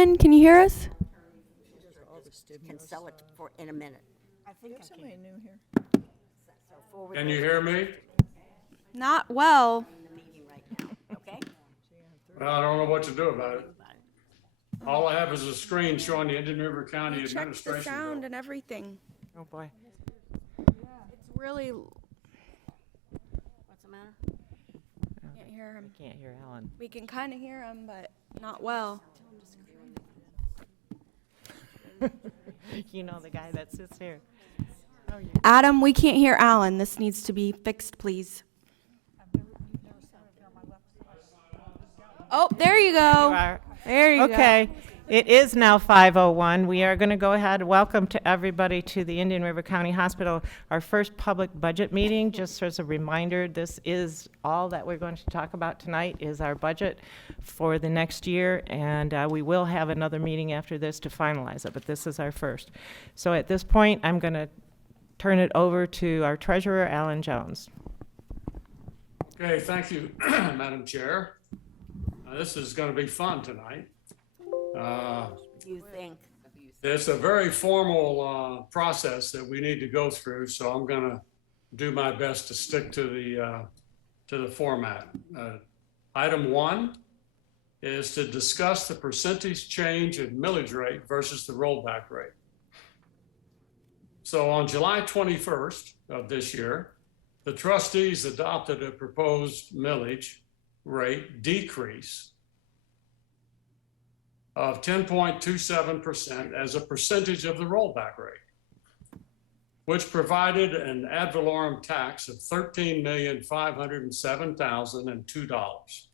Alan, can you hear us? Can sell it for in a minute. I think I somebody new here. So forward Can you those hear me? Not well. in the meeting right now, okay? Well, I don't know what to do about it. All I have is a screen showing the Indian River County Check the Administration sound bill. and everything. Oh, boy. It's really What's the matter? can't hear him. Can't hear Alan. We can kind of hear him, but not well. You know the guy that sits here. Adam, we can't hear Alan. This needs to be fixed, please. Oh, there you go. There you go. Okay, it is now 5:01. We are going to go ahead. Welcome to everybody to the Indian River County Hospital, our first public budget meeting. Just as a reminder, this is all that we're going to talk about tonight is our budget for the next year, and we will have another meeting after this to finalize it, but this is our first. So at this point, I'm going to turn it over to our treasurer, Alan Jones. Okay, thank you, Madam Chair. This is going to be fun tonight. You think? It's a very formal process that we need to go through, so I'm going to do my best to stick to the format. Item 1 is to discuss the percentage change in millage rate versus the rollback rate. So on July 21st of this year, the trustees adopted a proposed millage rate decrease of 10.27% as a percentage of the rollback rate, which provided an ad valorem tax of $13,507,002.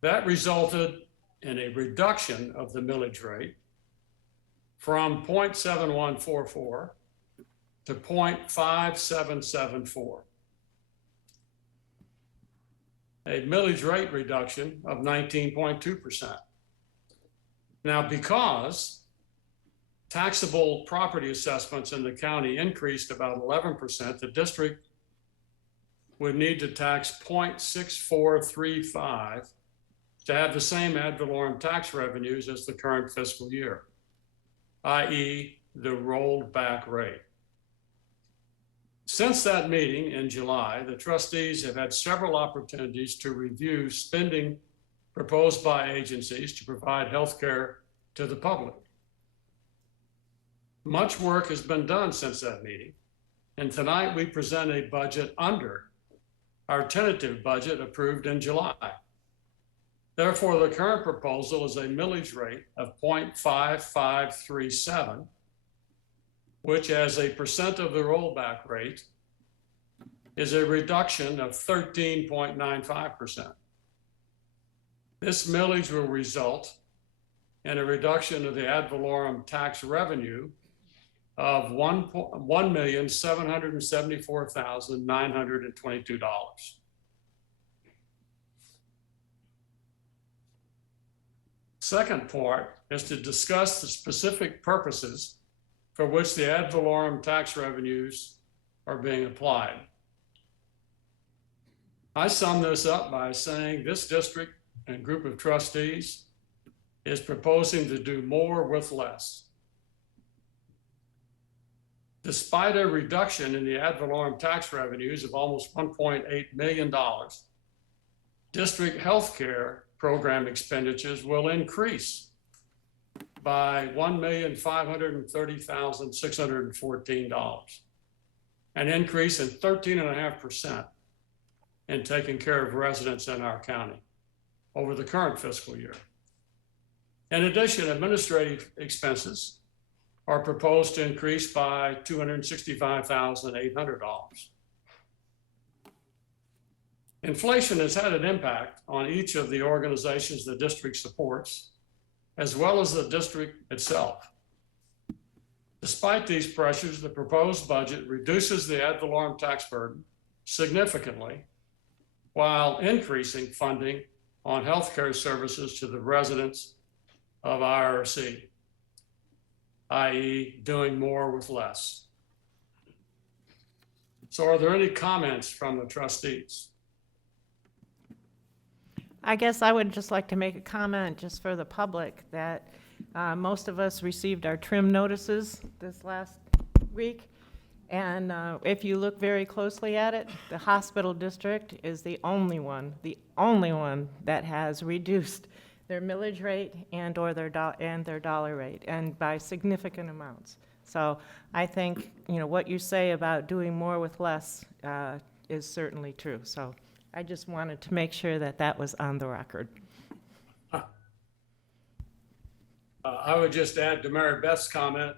That resulted in a reduction of the millage rate from 0.7144 to 0.5774. A millage rate reduction of 19.2%. Now, because taxable property assessments in the county increased about 11%, the district would need to tax 0.6435 to have the same ad valorem tax revenues as the current fiscal year, i.e. the rolled back rate. Since that meeting in July, the trustees have had several opportunities to review spending proposed by agencies to provide health care to the public. Much work has been done since that meeting, and tonight we present a budget under our tentative budget approved in July. Therefore, the current proposal is a millage rate of 0.5537, which as a percent of the rollback rate is a reduction of 13.95%. This millage will result in a reduction of the ad valorem tax revenue of $1,774,922. Second part is to discuss the specific purposes for which the ad valorem tax revenues are being applied. I sum this up by saying this district and group of trustees is proposing to do more with less. Despite a reduction in the ad valorem tax revenues of almost $1.8 million, district healthcare program expenditures will increase by $1,530,614, an increase in 13.5% in taking care of residents in our county over the current fiscal year. In addition, administrative expenses are proposed to increase by $265,800. Inflation has had an impact on each of the organizations the district supports, as well as the district itself. Despite these pressures, the proposed budget reduces the ad valorem tax burden significantly while increasing funding on healthcare services to the residents of IRC, i.e. doing more with less. So are there any comments from the trustees? I guess I would just like to make a comment just for the public that most of us received our trim notices this last week. And if you look very closely at it, the hospital district is the only one that has reduced their millage rate and/or their dollar rate, and by significant amounts. So I think, what you say about doing more with less is certainly true. So I just wanted to make sure that that was on the record. I would just add to Mary Beth's comment,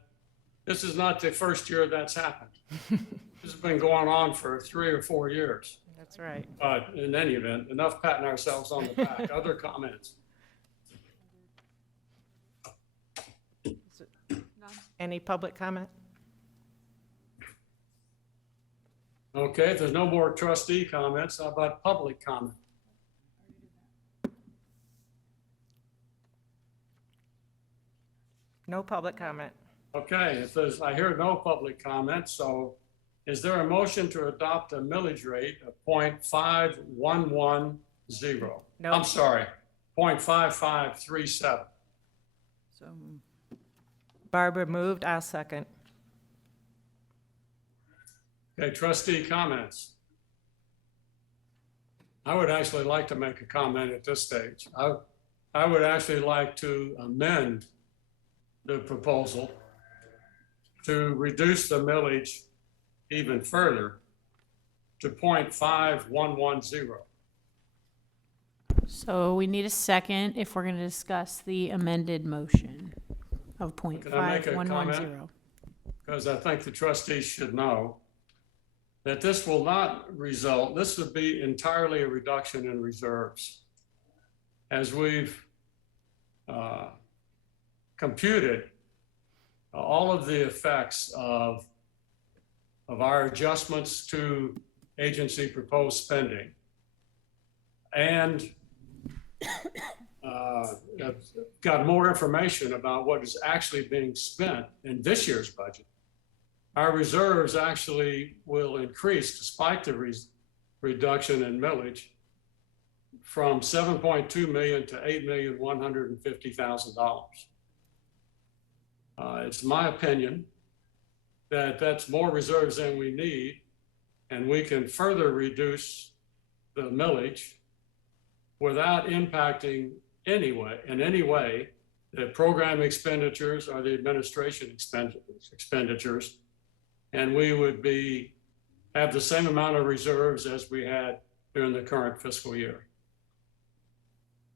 this is not the first year that's happened. This has been going on for 3 or 4 years. That's right. But in any event, enough patting ourselves on the back. Other comments? Any public comment? Okay, if there's no more trustee comments, how about public comment? No public comment. Okay, I hear no public comment, so is there a motion to adopt a millage rate of 0.5110? No. I'm sorry, 0.5537. So, Barbara moved, I'll second. Okay, trustee comments. I would actually like to make a comment at this stage. I would actually like to amend the proposal to reduce the millage even further to 0.5110. So we need a second if we're going to discuss the amended motion of Can I make a 0.5110. Because I think the trustees should know that this will not result, this would be entirely a reduction in reserves. As we've computed all of the effects of our adjustments to agency proposed spending and got more information about what is actually being spent in this year's budget. Our reserves actually will increase despite the reduction in millage from 7.2 million to $8,150,000. It's my opinion that that's more reserves than we need, and we can further reduce the millage without impacting in any way the program expenditures or the administration expenditures. And we would have the same amount of reserves as we had during the current fiscal year.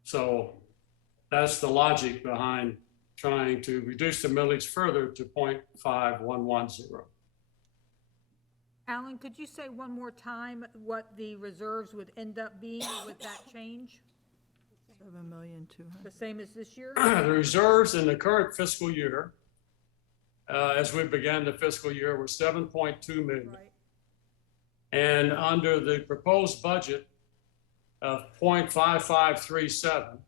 So that's the logic behind trying to reduce the millage further to 0.5110. Alan, could you say one more time what the reserves would end up being with that change? 7,200,000. The same as this year? The reserves in the current fiscal year, as we began the fiscal year, were 7.2 million. Right. And under the proposed budget of 0.5537,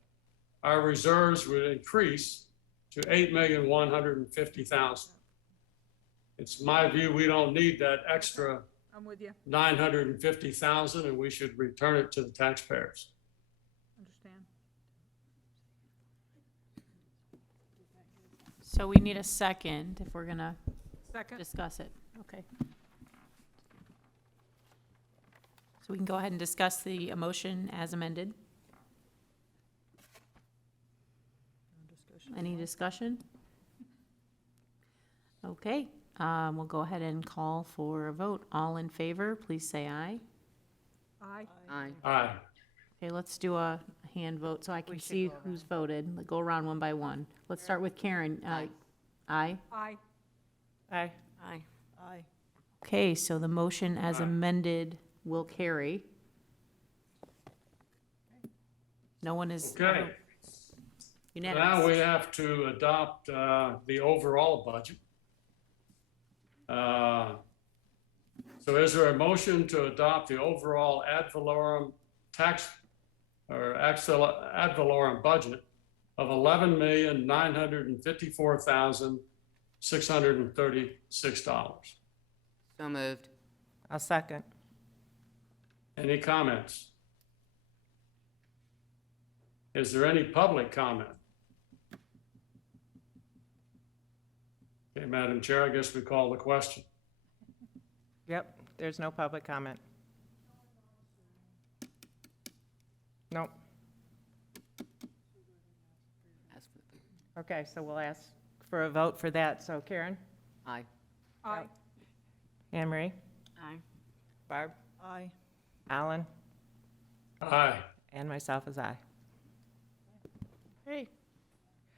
our reserves would increase to 8,150,000. It's my view we don't need that extra I'm with you. 950,000, and we should return it to the taxpayers. Understand. So we need a second if we're going to Second? discuss it. Okay. So we can go ahead and discuss the motion as amended. Any discussion? Okay, we'll go ahead and call for a vote. All in favor, please say aye. Aye. Aye. Aye. Okay, let's do a hand vote so I can see who's voted. Let's go around one by one. Let's start with Karen. Aye? Aye. Aye. Aye. Aye. Okay, so the motion as Aye. amended will carry. No one is Okay. unanimous. Now we have to adopt the overall budget. So is there a motion to adopt the overall ad valorem tax or ad valorem budget of $11,954,636? So moved. I'll second. Any comments? Is there any public comment? Okay, Madam Chair, I guess we call the question. Yep, there's no public comment. Nope. Okay, so we'll ask for a vote for that. So Karen? Aye. Aye. Anne Marie? Aye. Barb? Aye. Alan? Aye. And myself is aye. Hey.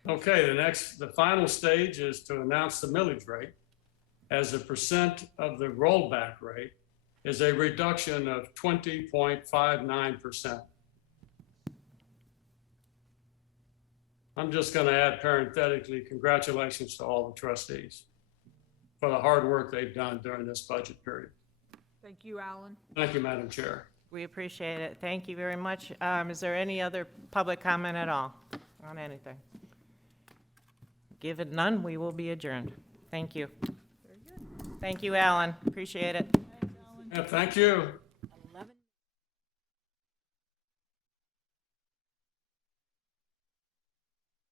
Okay, the final stage is to announce the millage rate as a percent of the rollback rate is a reduction of 20.59%. I'm just going to add parenthetically, congratulations to all the trustees for the hard work they've done during this budget period. Thank you, Alan. Thank you, Madam Chair. We appreciate it. Thank you very much. Is there any other public comment at all on anything? Given none, we will be adjourned. Thank you. Thank you, Alan. Appreciate it. Yeah, thank you.